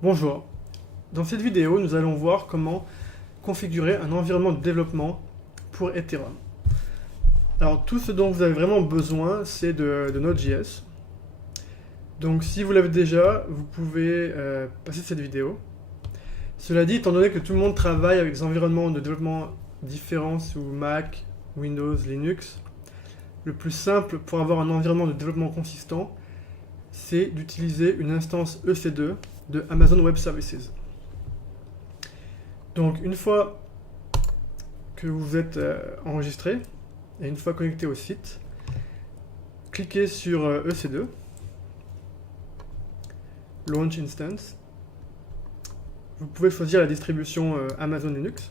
Bonjour, dans cette vidéo nous allons voir comment configurer un environnement de développement pour Ethereum. Alors tout ce dont vous avez vraiment besoin c'est de Node.js. Donc si vous l'avez déjà, vous pouvez passer cette vidéo. Cela dit, étant donné que tout le monde travaille avec des environnements de développement différents sous Mac, Windows, Linux, le plus simple pour avoir un environnement de développement consistant, c'est d'utiliser une instance EC2 de Amazon Web Services. Donc une fois que vous êtes enregistré et une fois connecté au site, cliquez sur EC2, Launch Instance. Vous pouvez choisir la distribution Amazon Linux.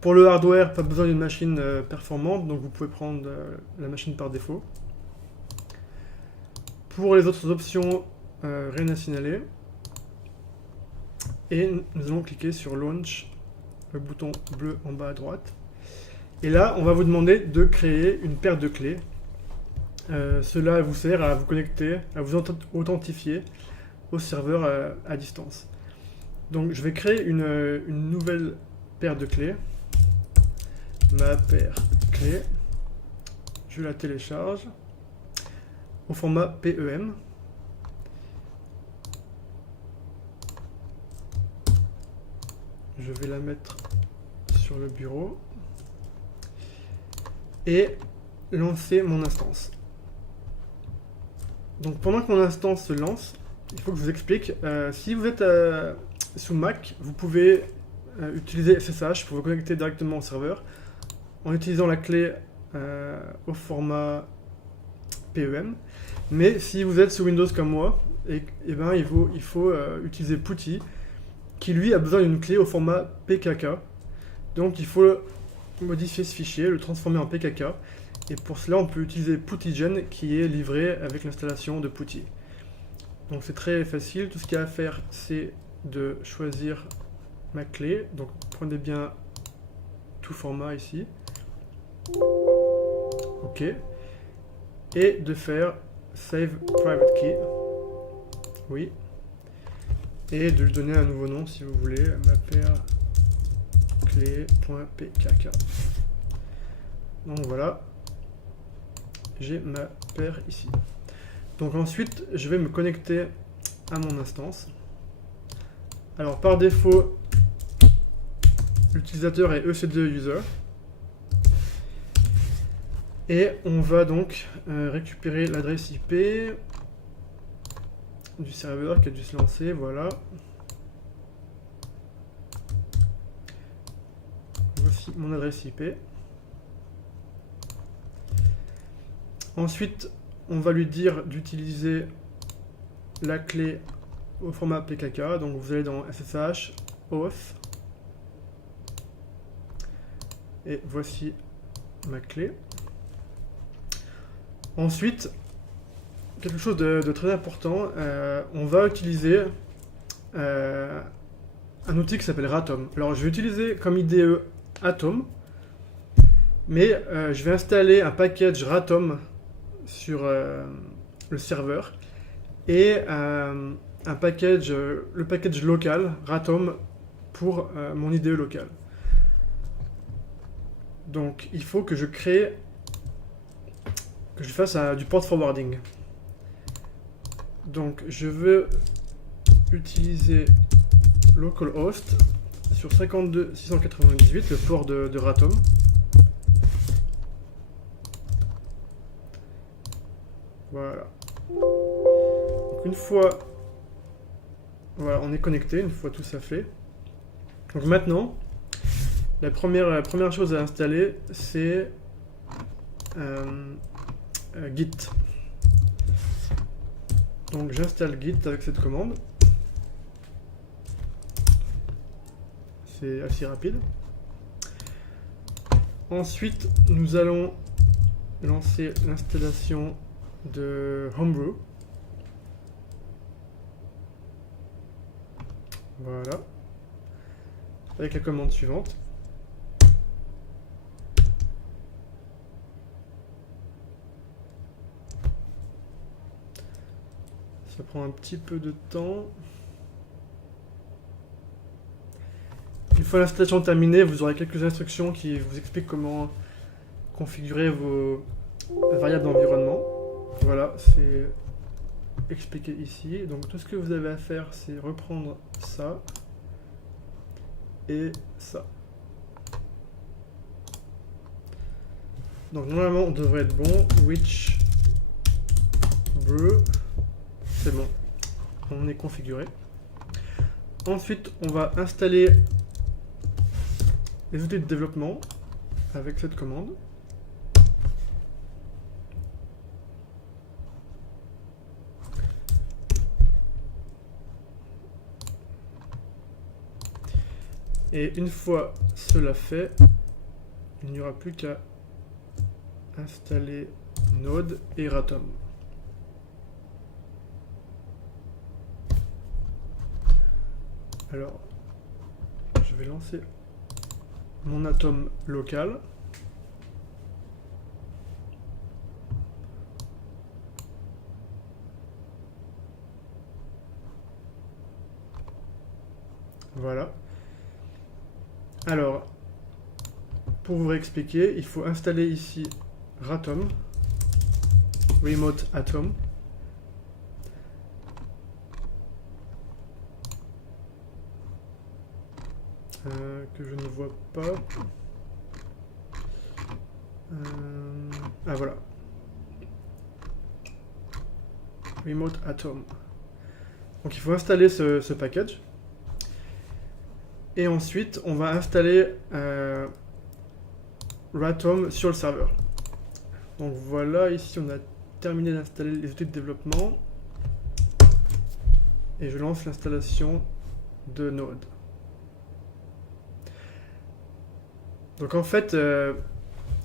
Pour le hardware, pas besoin d'une machine performante, donc vous pouvez prendre la machine par défaut. Pour les autres options, rien à signaler. Et nous allons cliquer sur Launch, le bouton bleu en bas à droite. Et là, on va vous demander de créer une paire de clés. Cela vous sert à vous connecter, à vous authentifier au serveur à distance. Donc je vais créer une nouvelle paire de clés. Ma paire clé. Je la télécharge au format PEM. Je vais la mettre sur le bureau et lancer mon instance. Donc pendant que mon instance se lance, il faut que je vous explique. Si vous êtes sous Mac, vous pouvez utiliser SSH pour vous connecter directement au serveur en utilisant la clé au format PEM. Mais si vous êtes sous Windows comme moi, ben, il faut utiliser PuTTY, qui lui a besoin d'une clé au format PKK. Donc il faut modifier ce fichier, le transformer en PKK. Et pour cela, on peut utiliser PuTTyGen qui est livré avec l'installation de PuTTY. Donc c'est très facile. Tout ce qu'il y a à faire, c'est de choisir ma clé. Donc prenez bien tout format ici. OK. Et de faire Save Private Key. Oui. Et de lui donner un nouveau nom si vous voulez. Ma paire clé.pkk. Donc voilà. J'ai ma paire ici. Donc ensuite, je vais me connecter à mon instance. Alors par défaut, l'utilisateur est EC2 User. Et on va donc récupérer l'adresse IP du serveur qui a dû se lancer, voilà. Voici mon adresse IP. Ensuite, on va lui dire d'utiliser la clé au format PKK. Donc vous allez dans SSH, Auth. Et voici ma clé. Ensuite, quelque chose de très important, on va utiliser un outil qui s'appelle Ratom. Alors je vais utiliser comme IDE Atom, mais je vais installer un package Ratom sur le serveur et le package local Ratom pour mon IDE local. Donc il faut que je fasse du port forwarding. Donc je veux utiliser localhost sur 52.698, le port de Ratom. Voilà. Donc une fois voilà, on est connecté, une fois tout ça fait. Donc maintenant, la première chose à installer, c'est Git. Donc j'installe Git avec cette commande. C'est assez rapide. Ensuite, nous allons lancer l'installation de Homebrew. Voilà. Avec la commande suivante. Ça prend un petit peu de temps. Une fois l'installation terminée, vous aurez quelques instructions qui vous expliquent comment configurer vos variables d'environnement. Voilà, c'est expliqué ici. Donc tout ce que vous avez à faire, c'est reprendre ça et ça. Donc normalement, on devrait être bon. Which brew, c'est bon, on est configuré. Ensuite, on va installer les outils de développement avec cette commande. Et une fois cela fait, il n'y aura plus qu'à installer Node et Ratom. Alors, je vais lancer mon Atom local. Voilà. Alors, pour vous réexpliquer, il faut installer ici Ratom, Remote Atom. Que je ne vois pas. Ah voilà. Remote Atom. Donc il faut installer ce package. Et ensuite, on va installer Ratom sur le serveur. Donc voilà, ici on a terminé d'installer les outils de développement. Et je lance l'installation de Node. Donc en fait,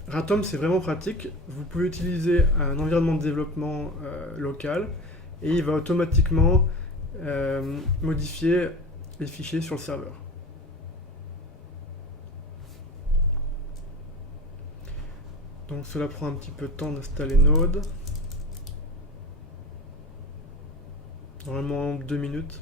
Ratom c'est vraiment pratique. Vous pouvez utiliser un environnement de développement local et il va automatiquement modifier les fichiers sur le serveur. Donc cela prend un petit peu de temps d'installer Node. Normalement 2 minutes.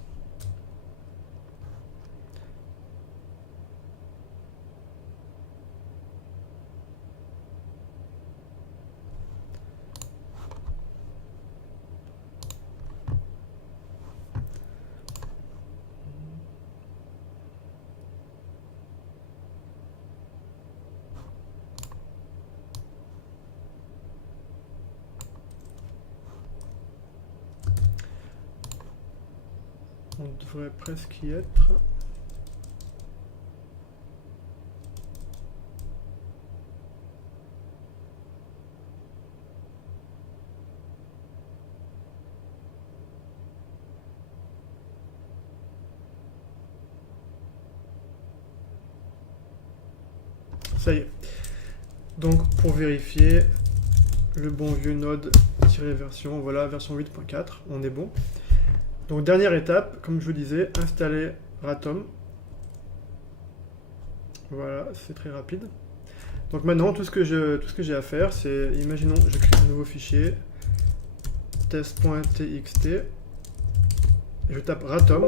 On devrait presque y être. Ça y est. Donc pour vérifier le bon vieux Node-version, voilà, version 8.4, on est bon. Donc dernière étape, comme je vous disais, installer Ratom. Voilà, c'est très rapide. Donc maintenant, tout ce que j'ai à faire, c'est, imaginons, je crée un nouveau fichier, test.txt, je tape Ratom,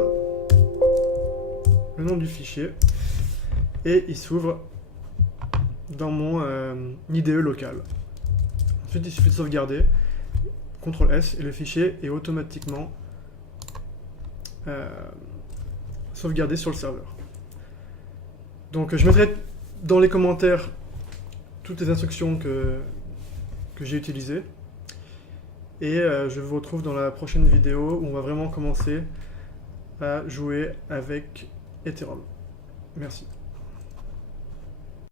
le nom du fichier, et il s'ouvre dans mon IDE local. Ensuite, il suffit de sauvegarder, CTRL S, et le fichier est automatiquement sauvegardé sur le serveur. Donc je mettrai dans les commentaires toutes les instructions que j'ai utilisées. Et je vous retrouve dans la prochaine vidéo où on va vraiment commencer à jouer avec Ethereum. Merci.